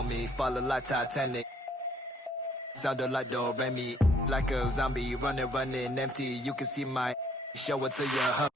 on me, falling like Titanic. Sounded like do re mi, like a zombie running empty. You can see my show it to your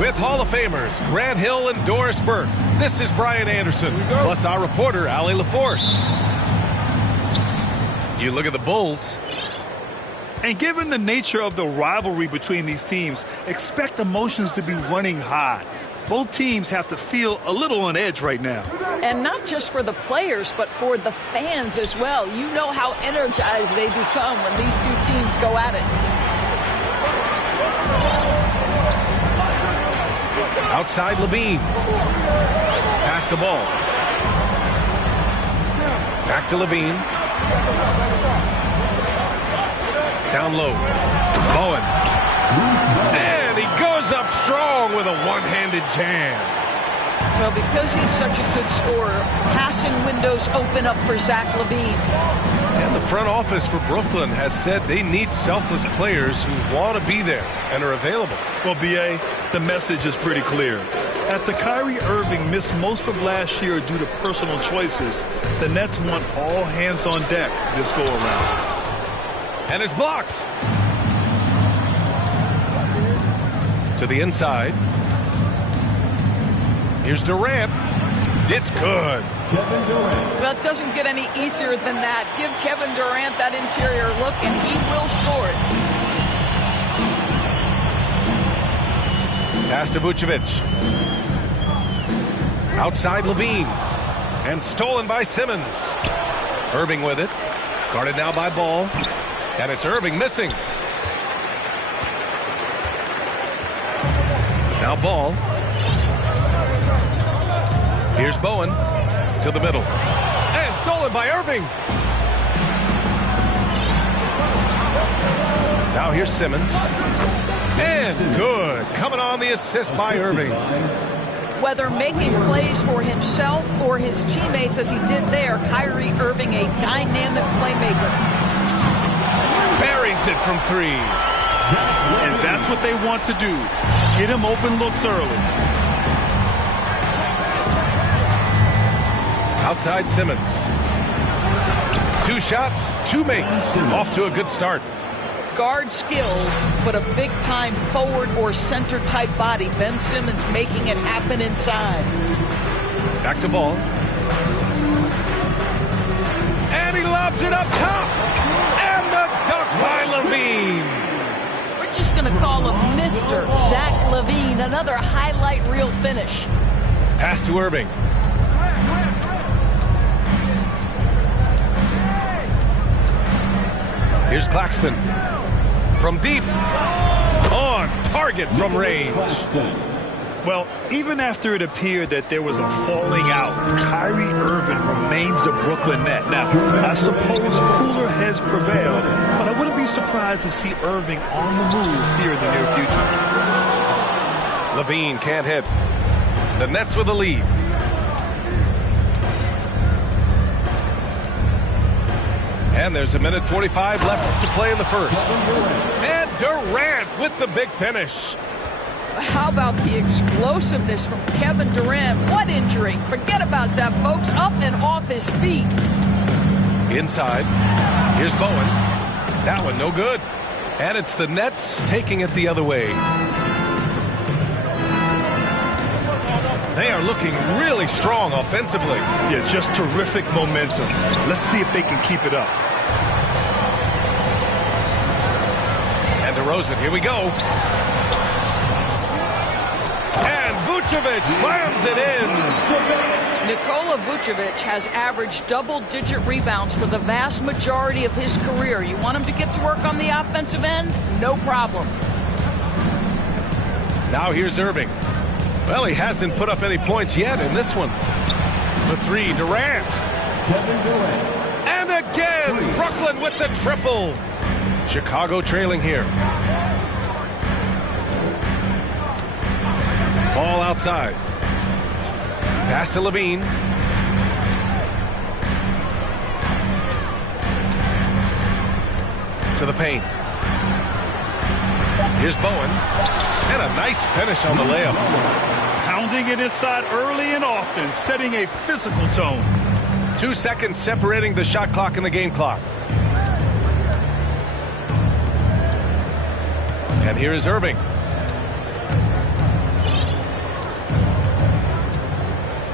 With Hall of Famers Grant Hill and Doris Burke, this is Brian Anderson, plus our reporter, Allie LaForce. You look at the Bulls. And given the nature of the rivalry between these teams, expect emotions to be running high. Both teams have to feel a little on edge right now. And not just for the players, but for the fans as well. You know how energized they become when these two teams go at it. Outside Levine. Pass the ball. Back to Levine. Down low. Bowen. And he goes up strong with a one-handed jam. Well, because he's such a good scorer, passing windows open up for Zach LaVine. And the front office for Brooklyn has said they need selfless players who want to be there and are available. Well, B.A., the message is pretty clear. After Kyrie Irving missed most of last year due to personal choices, the Nets want all hands on deck this go-around. And it's blocked. To the inside. Here's Durant. It's good. Well, it doesn't get any easier than that. Give Kevin Durant that interior look, and he will score it. Pass to Vucevic. Outside Levine. And stolen by Simmons. Irving with it. Guarded now by Ball. And it's Irving missing. Now Ball. Here's Bowen to the middle. And stolen by Irving. Now here's Simmons. And good. Coming on the assist by Irving. Whether making plays for himself or his teammates as he did there, Kyrie Irving, a dynamic playmaker. Buries it from three. And that's what they want to do. Get him open looks early. Outside Simmons. 2 shots, 2 makes. Off to a good start. Guard skills, but a big-time forward or center-type body. Ben Simmons making it happen inside. Back to Ball. And he lobs it up top. And the dunk by Levine. We're just going to call him Mr. Zach Levine. Another highlight reel finish. Pass to Irving. Here's Claxton. From deep. On target from range. Well, even after it appeared that there was a falling out, Kyrie Irving remains a Brooklyn Net. Now, I suppose cooler heads prevail, but I wouldn't be surprised to see Irving on the move here in the near future. Levine can't hit. The Nets with the lead. And there's 1:45 left to play in the first. And Durant with the big finish. How about the explosiveness from Kevin Durant? What injury? Forget about that, folks. Up and off his feet. Inside. Here's Bowen. That one no good. And it's the Nets taking it the other way. They are looking really strong offensively. Yeah, just terrific momentum. Let's see if they can keep it up. And DeRozan, here we go. And Vucevic slams it in. Nikola Vucevic has averaged double-digit rebounds for the vast majority of his career. You want him to get to work on the offensive end? No problem. Now here's Irving. Well, he hasn't put up any points yet in this one. For 3, Durant. And again, Brooklyn with the triple. Chicago trailing here. Ball outside. Pass to Levine. To the paint. Here's Bowen. And a nice finish on the layup. Pounding it inside early and often, setting a physical tone. 2 seconds separating the shot clock and the game clock. And here is Irving.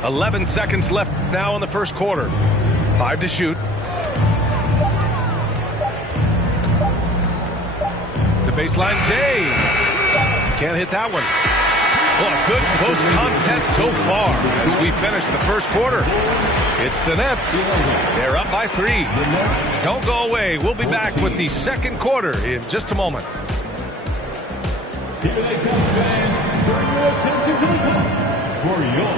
11 seconds left now in the first quarter. 5 to shoot. The baseline, Jay. Can't hit that one. Well, a good close contest so far as we finish the first quarter. It's the Nets. They're up by 3. Don't go away. We'll be back with the second quarter in just a moment. Here they come, fans. Turn your attention to the court for your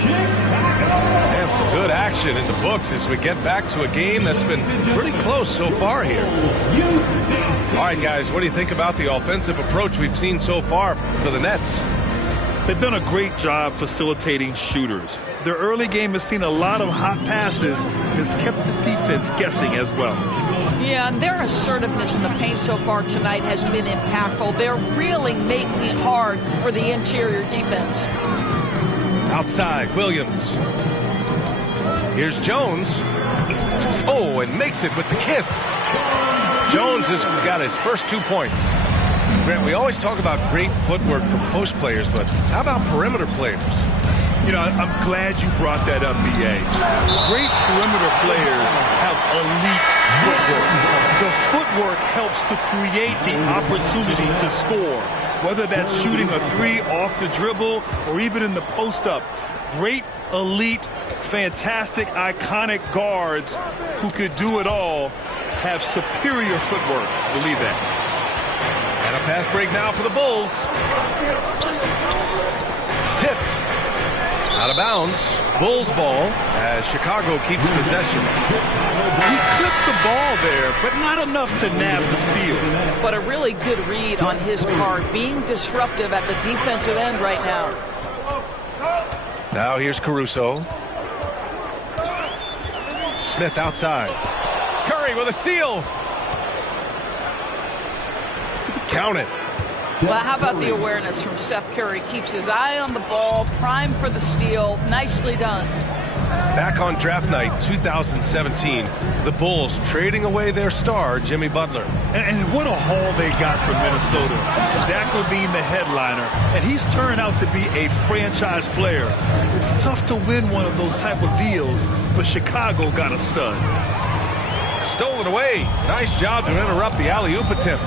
Chicago. And some good action in the books as we get back to a game that's been pretty close so far here. All right, guys, what do you think about the offensive approach we've seen so far for the Nets? They've done a great job facilitating shooters. Their early game has seen a lot of hot passes and has kept the defense guessing as well. Yeah, and their assertiveness in the paint so far tonight has been impactful. They're really making it hard for the interior defense. Outside, Williams. Here's Jones. Oh, and makes it with the kiss. Jones has got his first 2 points. Grant, we always talk about great footwork for post players, but how about perimeter players? You know, I'm glad you brought that up, B.A. Great perimeter players have elite footwork. The footwork helps to create the opportunity to score. whether that's shooting a three off the dribble or even in the post-up. Great, elite, fantastic, iconic guards who could do it all have superior footwork. Believe that. And a fast break now for the Bulls. Tipped. Out of bounds. Bulls ball as Chicago keeps possession. He clipped the ball there, but not enough to nab the steal. But a really good read on his part, being disruptive at the defensive end right now. Now here's Caruso. Smith outside. Curry with a steal. Count it. Well, how about the awareness from Seth Curry? Keeps his eye on the ball, primed for the steal. Nicely done. Back on draft night 2017, the Bulls trading away their star, Jimmy Butler. And what a haul they got from Minnesota. Zach LaVine, the headliner, and he's turned out to be a franchise player. It's tough to win one of those type of deals, but Chicago got a stud. Stolen away. Nice job to interrupt the alley-oop attempt.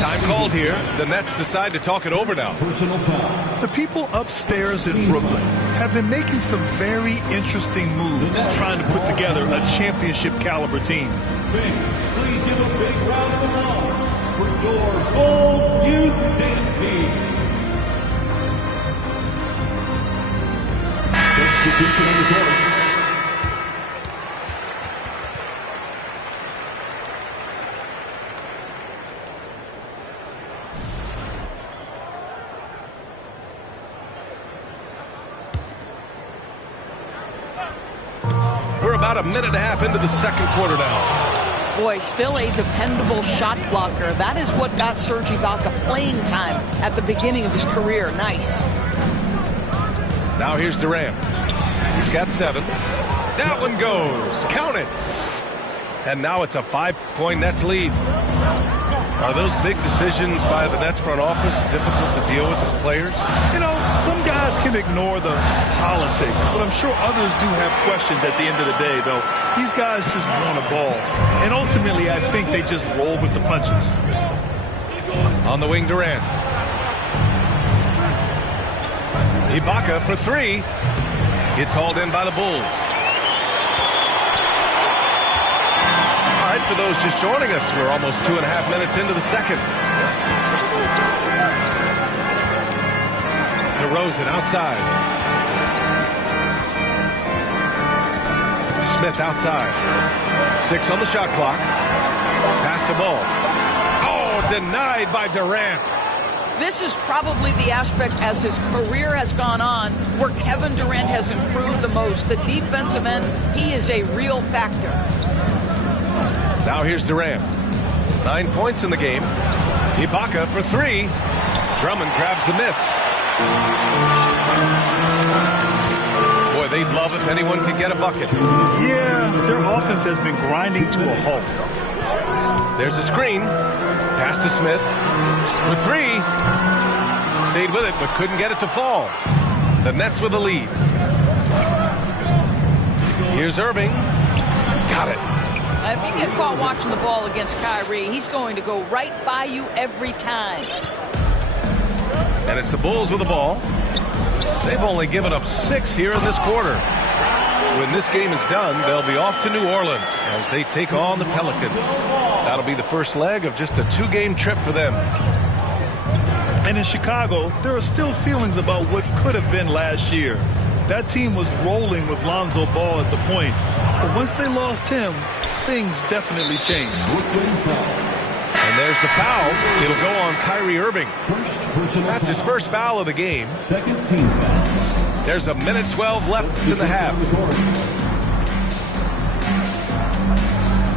Time called here. The Nets decide to talk it over now. The people upstairs in Brooklyn have been making some very interesting moves trying to put together a championship caliber team. Please give a big round of applause for your Bulls Youth Dance Team. Substitution on the court. We're about a minute and a half into the second quarter now. Boy, still a dependable shot blocker. That is what got Serge Ibaka playing time at the beginning of his career. Nice. Now here's Durant. He's got 7. That one goes. Count it. And now it's a 5-point Nets lead. Are those big decisions by the Nets front office difficult to deal with as players? You know, some guys can ignore the politics, but I'm sure others do have questions at the end of the day, though. These guys just want a ball. And ultimately, I think they just roll with the punches. On the wing, Durant. Ibaka for 3. It's hauled in by the Bulls. All right, for those just joining us, we're almost 2.5 minutes into the second. DeRozan outside. Smith outside. 6 on the shot clock. Pass the ball. Oh, denied by Durant. This is probably the aspect as his career has gone on where Kevin Durant has improved the most. The defensive end, he is a real factor. Now here's Durant. 9 points in the game. Ibaka for 3. Drummond grabs the miss. Boy, they'd love if anyone could get a bucket. Yeah, their offense has been grinding to a halt. There's a screen. Pass to Smith for 3. Stayed with it, but couldn't get it to fall. The Nets with the lead. Here's Irving. Got it. If you get caught watching the ball against Kyrie, he's going to go right by you every time. And it's the Bulls with the ball. They've only given up 6 here in this quarter. When this game is done, they'll be off to New Orleans as they take on the Pelicans. That'll be the first leg of just a 2-game trip for them. And in Chicago, there are still feelings about what could have been last year. That team was rolling with Lonzo Ball at the point. But once they lost him, things definitely changed. And there's the foul. It'll go on Kyrie Irving. That's his first foul of the game. Second team foul. There's a minute 12 left in the half.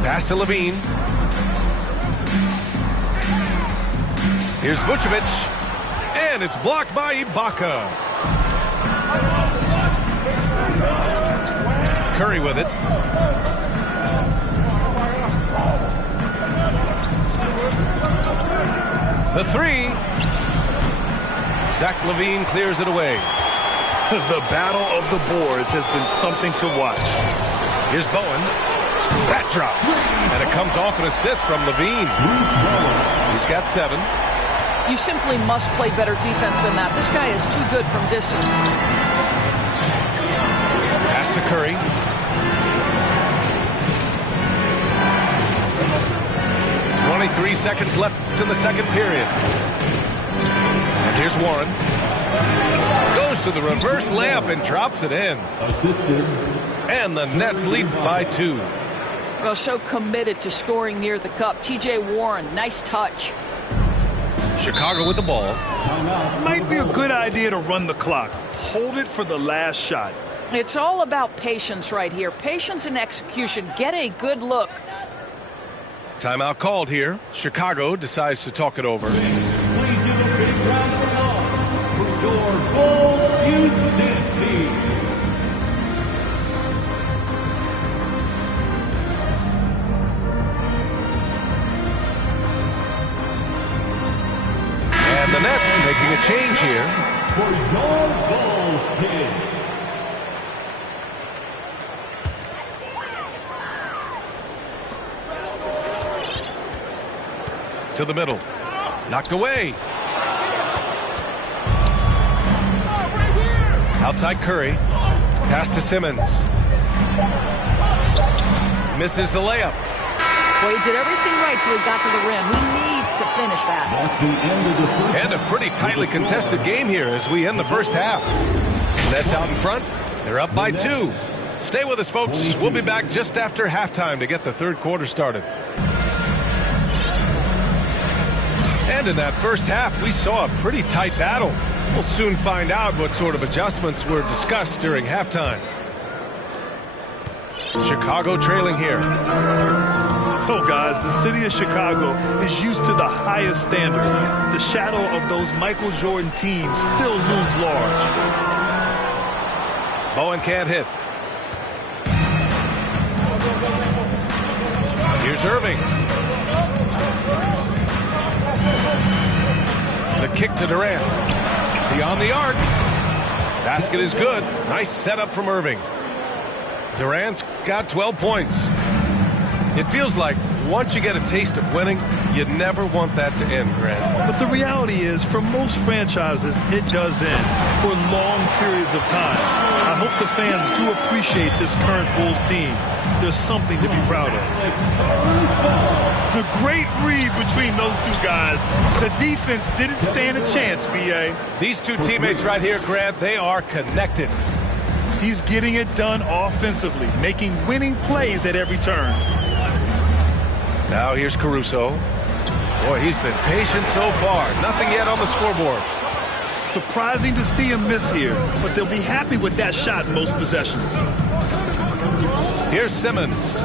Pass to Levine. Here's Vucevic. And it's blocked by Ibaka. Curry with it. The 3. Zach LaVine clears it away. The battle of the boards has been something to watch. Here's Bowen. That drops. And it comes off an assist from Levine. He's got 7. You simply must play better defense than that. This guy is too good from distance. Pass to Curry. .23 seconds left in the second period. And here's Warren. Goes to the reverse layup and drops it in. And the Nets lead by 2. Well, so committed to scoring near the cup. T.J. Warren, nice touch. Chicago with the ball. Might be a good idea to run the clock. Hold it for the last shot. It's all about patience right here. Patience and execution. Get a good look. Timeout called here. Chicago decides to talk it over. Please give a big round of applause for your Bulls Youth Dance Team. And the Nets making a change here. For your Bulls kids. To the middle. Knocked away. Outside Curry. Pass to Simmons. Misses the layup. Well, he did everything right till he got to the rim. He needs to finish that. That's the end of the first. And a pretty tightly contested game here as we end the first half. Nets out in front. They're up by 2. Stay with us, folks. We'll be back just after halftime to get the third quarter started. And in that first half, we saw a pretty tight battle. We'll soon find out what sort of adjustments were discussed during halftime. Chicago trailing here. Oh, guys, the city of Chicago is used to the highest standard. The shadow of those Michael Jordan teams still looms large. Bowen can't hit. Here's Irving. The kick to Durant. Beyond the arc. Basket is good. Nice setup from Irving. Durant's got 12 points. It feels like once you get a taste of winning, you never want that to end, Grant. But the reality is, for most franchises, it does end for long periods of time. I hope the fans do appreciate this current Bulls team. There's something to be proud of. A great read between those two guys. The defense didn't stand a chance, B.A. These two teammates right here, Grant, they are connected. He's getting it done offensively, making winning plays at every turn. Now here's Caruso. Boy, he's been patient so far. Nothing yet on the scoreboard. Surprising to see him miss here, but they'll be happy with that shot in most possessions. Here's Simmons.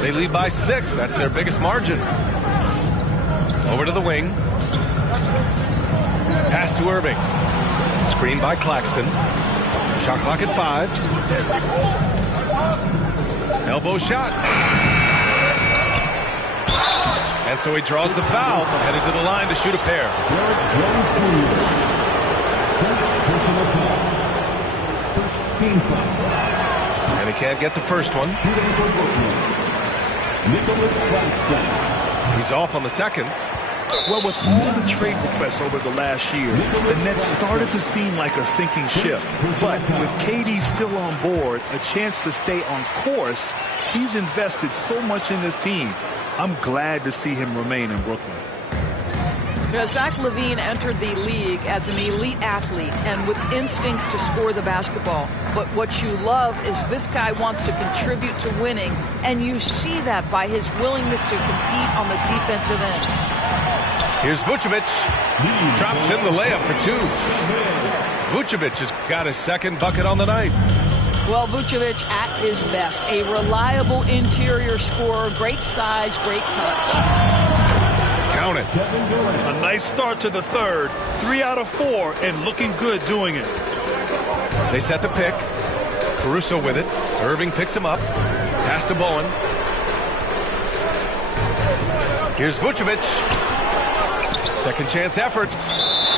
They lead by 6. That's their biggest margin. Over to the wing. Pass to Irving. Screen by Claxton. Shot clock at 5. Elbow shot. And so he draws the foul, headed to the line to shoot a pair. First team foul. And he can't get the first one. He's off on the second. Well, with all the trade requests over the last year, the Nets started to seem like a sinking ship. But with KD still on board, a chance to stay on course, he's invested so much in this team. I'm glad to see him remain in Brooklyn. Zach LaVine entered the league as an elite athlete and with instincts to score the basketball. But what you love is this guy wants to contribute to winning, and you see that by his willingness to compete on the defensive end. Here's Vucevic. Drops in the layup for 2. Vucevic has got his second bucket on the night. Well, Vucevic at his best. A reliable interior scorer, great size, great touch. Count it. A nice start to the third. 3 out of 4 and looking good doing it. They set the pick. Caruso with it. Irving picks him up. Pass to Bowen. Here's Vucevic. Second chance effort.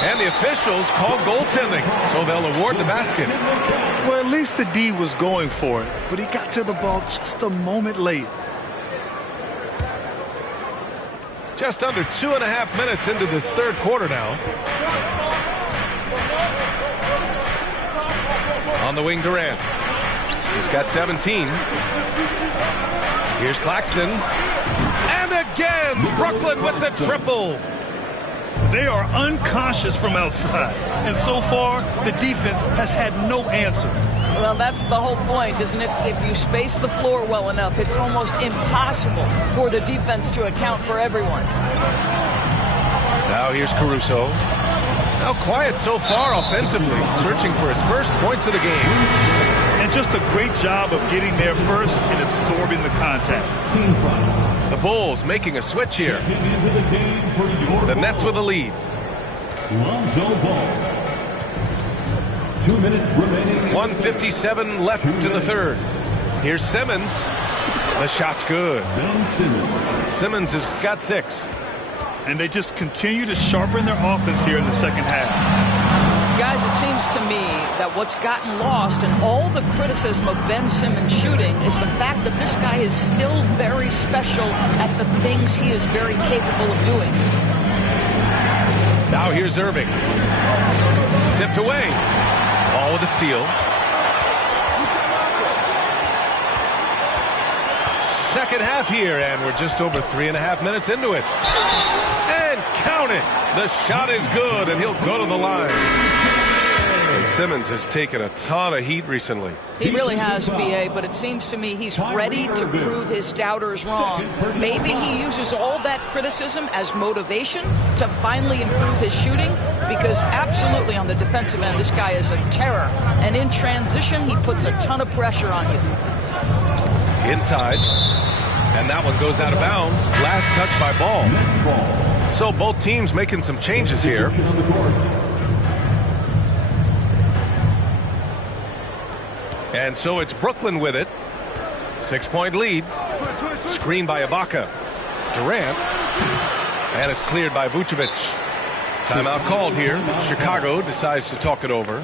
And the officials call goaltending, so they'll award the basket. Well, at least the D was going for it, but he got to the ball just a moment late. Just under 2.5 minutes into this third quarter now. On the wing, Durant. He's got 17. Here's Claxton. And again, Brooklyn with the triple. They are unconscious from outside, and so far, the defense has had no answer. Well, that's the whole point, isn't it? If you space the floor well enough, it's almost impossible for the defense to account for everyone. Now here's Caruso. Now quiet so far offensively, searching for his first points of the game. And just a great job of getting there first and absorbing the contact. The Bulls making a switch here. The Nets with a lead. Lonzo Ball. 2 minutes remaining. 1:57 left in the third. Here's Simmons. The shot's good. Simmons has got 6. And they just continue to sharpen their offense here in the second half. Guys, it seems to me that what's gotten lost in all the criticism of Ben Simmons shooting is the fact that this guy is still very special at the things he is very capable of doing. Now here's Irving. Tipped away. Ball with a steal. Second half here, and we're just over 3.5 minutes into it. And count it. The shot is good, and he'll go to the line. And Simmons has taken a ton of heat recently. He really has, B.A., but it seems to me he's ready to prove his doubters wrong. Maybe he uses all that criticism as motivation to finally improve his shooting, because absolutely on the defensive end, this guy is a terror. And in transition, he puts a ton of pressure on you. Inside. And that one goes out of bounds. Last touch by Ball. So both teams making some changes here. And so it's Brooklyn with it. 6-point lead. Screen by Ibaka. Durant. And it's cleared by Vucevic. Timeout called here. Chicago decides to talk it over.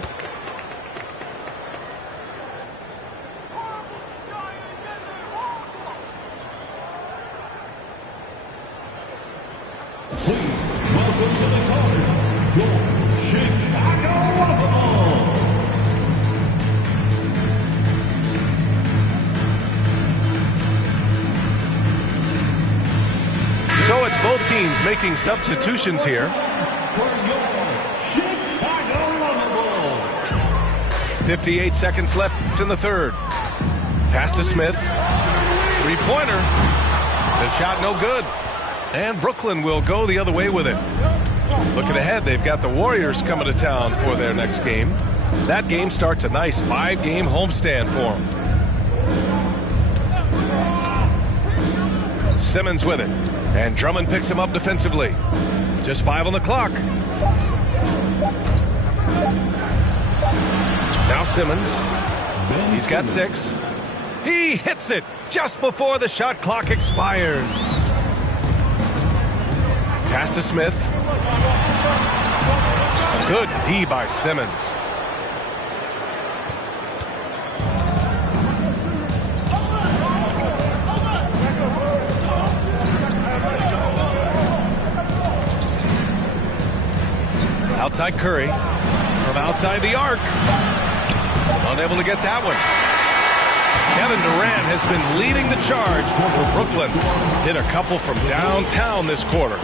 So it's both teams making substitutions here. 58 seconds left in the third. Pass to Smith. Three-pointer. The shot no good. And Brooklyn will go the other way with it. Looking ahead, they've got the Warriors coming to town for their next game. That game starts a nice 5-game homestand for them. Simmons with it. And Drummond picks him up defensively. Just 5 on the clock. Now Simmons. He's got 6. He hits it just before the shot clock expires. Pass to Smith. Good D by Simmons. Outside Curry. From outside the arc. Unable to get that one. Kevin Durant has been leading the charge for Brooklyn. Did a couple from downtown this quarter.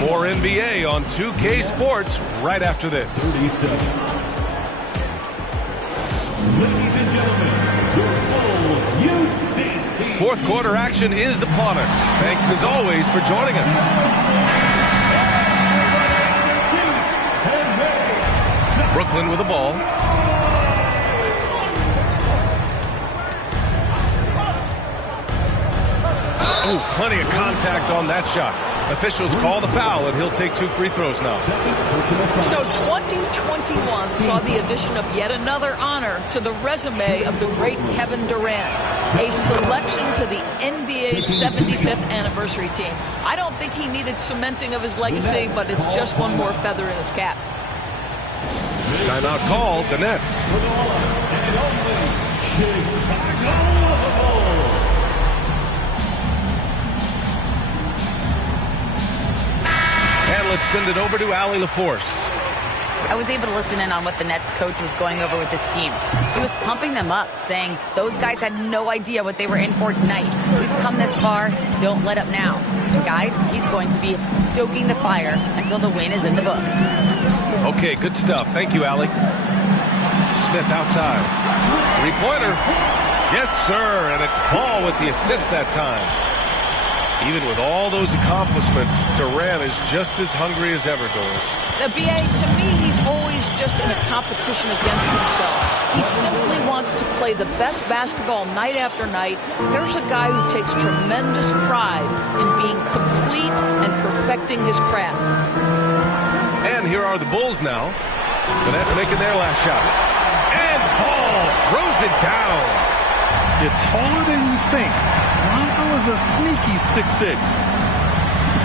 More NBA on 2K Sports right after this. 37. Ladies and gentlemen, your full youth dance team. Fourth quarter action is upon us. Thanks as always for joining us. Brooklyn with the ball. Oh, plenty of contact on that shot. Officials call the foul, and he'll take 2 free throws now. So 2021 saw the addition of yet another honor to the resume of the great Kevin Durant, a selection to the NBA's 75th anniversary team. I don't think he needed cementing of his legacy, but it's just one more feather in his cap. Timeout called, the Nets. And let's send it over to Allie LaForce. I was able to listen in on what the Nets coach was going over with his team. He was pumping them up, saying those guys had no idea what they were in for tonight. We've come this far, don't let up now. And guys, he's going to be stoking the fire until the win is in the books. Okay, good stuff. Thank you, Allie. Smith outside. 3-pointer. Yes, sir. And it's Ball with the assist that time. Even with all those accomplishments, Durant is just as hungry as ever, Doris. The BA, to me, he's always just in a competition against himself. He simply wants to play the best basketball night after night. Here's a guy who takes tremendous pride in being complete and perfecting his craft. And here are the Bulls now. The Nets making their last shot. And Ball throws it down. You're taller than you think. Lonzo is a sneaky 6'6".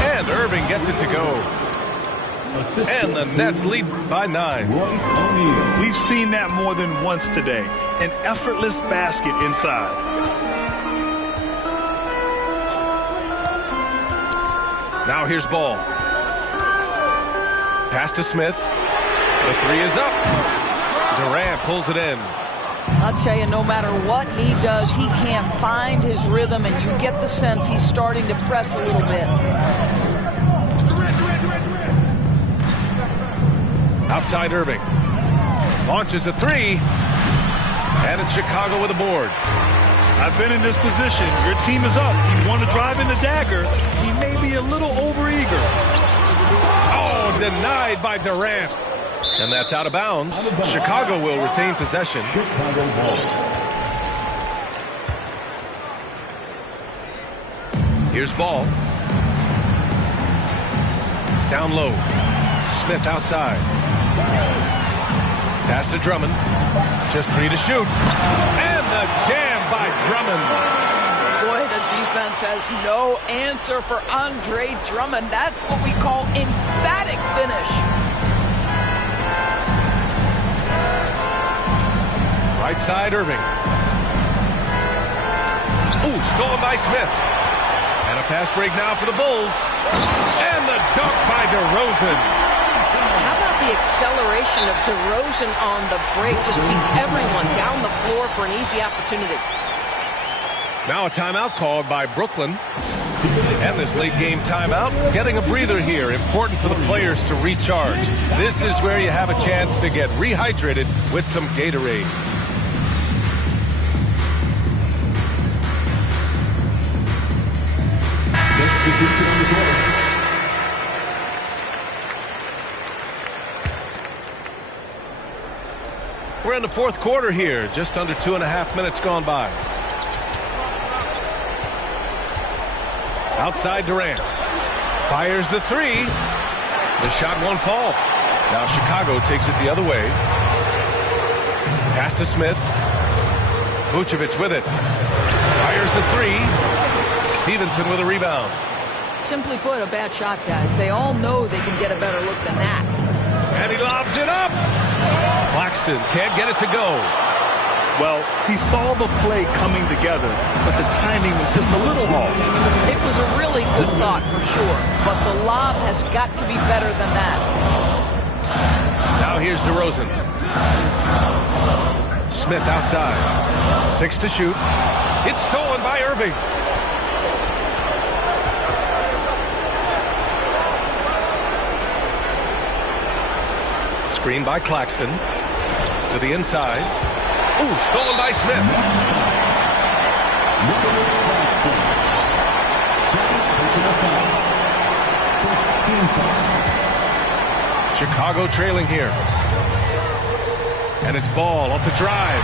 And Irving gets it to go. And the Nets lead by 9. We've seen that more than once today. An effortless basket inside. Now here's Ball. Pass to Smith. The 3 is up. Durant pulls it in. I'll tell you, no matter what he does, he can't find his rhythm, and you get the sense he's starting to press a little bit. Outside Irving. Launches a 3. And it's Chicago with a board. I've been in this position. Your team is up. You want to drive in the dagger. He may be a little overeager. Oh, denied by Durant. And that's out of bounds. Chicago will retain possession. Here's Ball. Down low. Smith outside. Pass to Drummond. Just 3 to shoot. And the jam by Drummond. Boy, the defense has no answer for Andre Drummond. That's what we call emphatic finish. Right side, Irving. Ooh, stolen by Smith. And a pass break now for the Bulls. And the dunk by DeRozan. How about the acceleration of DeRozan on the break? Just beats everyone down the floor for an easy opportunity. Now a timeout called by Brooklyn. And this late game timeout, getting a breather here. Important for the players to recharge. This is where you have a chance to get rehydrated with some Gatorade. We're in the fourth quarter here. Just under 2.5 minutes gone by. Outside Durant. Fires the 3. The shot won't fall. Now Chicago takes it the other way. Pass to Smith. Vucevic with it. Fires the 3. Stevenson with a rebound. Simply put, a bad shot, guys. They all know they can get a better look than that. And he lobs it up. Claxton can't get it to go. Well, he saw the play coming together, but the timing was just a little off. It was a really good thought for sure, but the lob has got to be better than that. Now here's DeRozan. Smith outside. 6 to shoot. It's stolen by Irving. Screen by Claxton. To the inside. Ooh, stolen by Smith. Chicago trailing here. And it's Ball off the drive.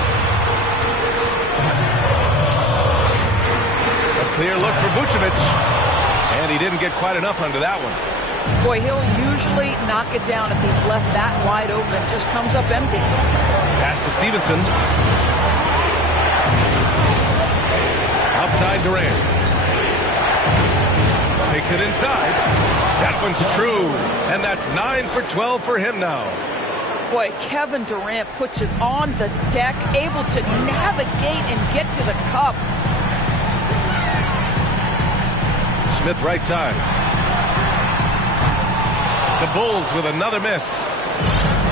A clear look for Vucevic. And And he didn't get quite enough under that one. Boy, he'll usually knock it down if he's left that wide open. Just comes up empty. Pass to Stevenson. Outside Durant. Takes it inside. That one's true. And that's 9 for 12 for him now. Boy, Kevin Durant puts it on the deck, able to navigate and get to the cup. Smith right side. The Bulls with another miss.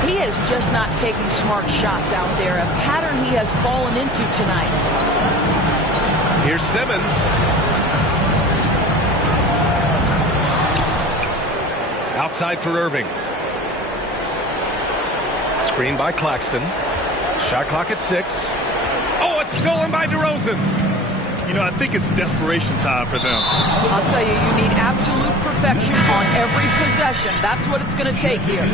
He is just not taking smart shots out there, a pattern he has fallen into tonight. Here's Simmons. Outside for Irving. Screen by Claxton. Shot clock at 6. Oh, it's stolen by DeRozan. You know, I think it's desperation time for them. I'll tell you, you need absolute perfection on every possession. That's what it's going to take here.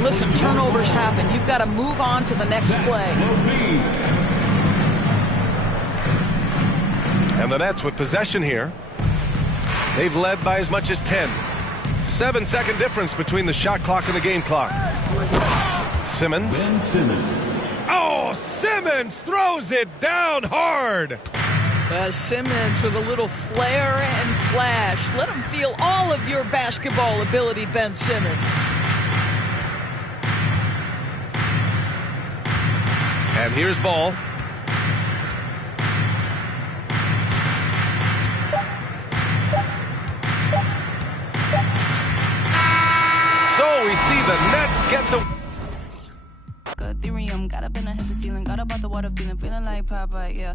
Listen, turnovers happen. You've got to move on to the next play. And the Nets with possession here. They've led by as much as 10. 7-second difference between the shot clock and the game clock. Simmons. Oh, Simmons throws it down hard. Simmons with a little flair and flash. Let him feel all of your basketball ability, Ben Simmons. And here's Ball. So we see the Nets get the... Ethereum, got up and I hit the ceiling, got up out the water, feeling like Popeye, yeah.